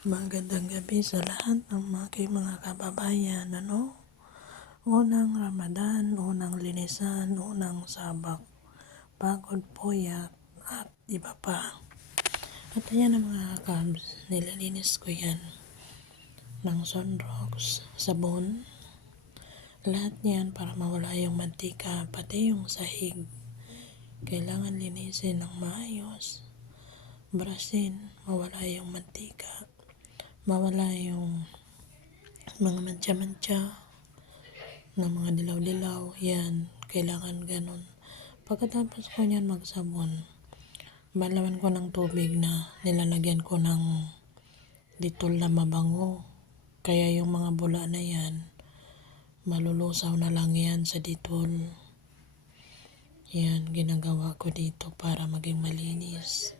Magandang gabi sa lahat ng aking mga kababayan, Unang Ramadan, unang linisan, unang sabak, pagod, puyat, at iba pa. At ayan ang mga kabs, nililinis ko yan ng Sunrox, sabon, lahat yan para mawala yung mantika, pati yung sahig. Kailangan linisin ng maayos, brasin, mawala yung mantika, mawala yung mga mantsa-mantsa na mga dilaw-dilaw, yan, kailangan ganun. Pagkatapos ko niyan magsabon, balawan ko ng tubig na nilalagyan ko ng Dettol na mabango, kaya yung mga bula na yan, malulusaw na lang yan sa Dettol. Yan, ginagawa ko dito para maging malinis.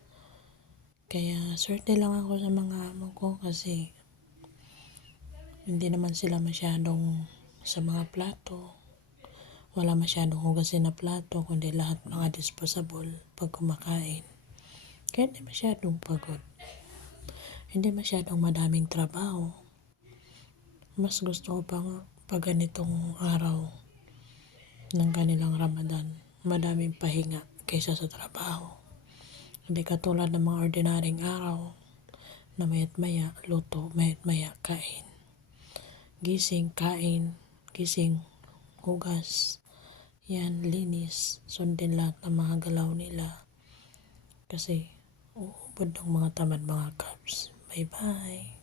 Kaya swerte lang ako sa mga amo ko kasi hindi naman sila masyadong sa mga plato. Wala masyadong hugasin na plato, kundi lahat mga disposable pag kumakain. Kaya hindi masyadong pagod. Hindi masyadong madaming trabaho. Mas gusto ko pag ganitong araw ng kanilang Ramadan, madaming pahinga kaysa sa trabaho. Hindi katulad ng mga ordinaryong araw na mayat maya luto, mayat maya kain. Gising, kain, gising, hugas, yan, linis, sundin lahat ng mga galaw nila. Kasi uubod ng mga tamad mga kabs. Bye bye.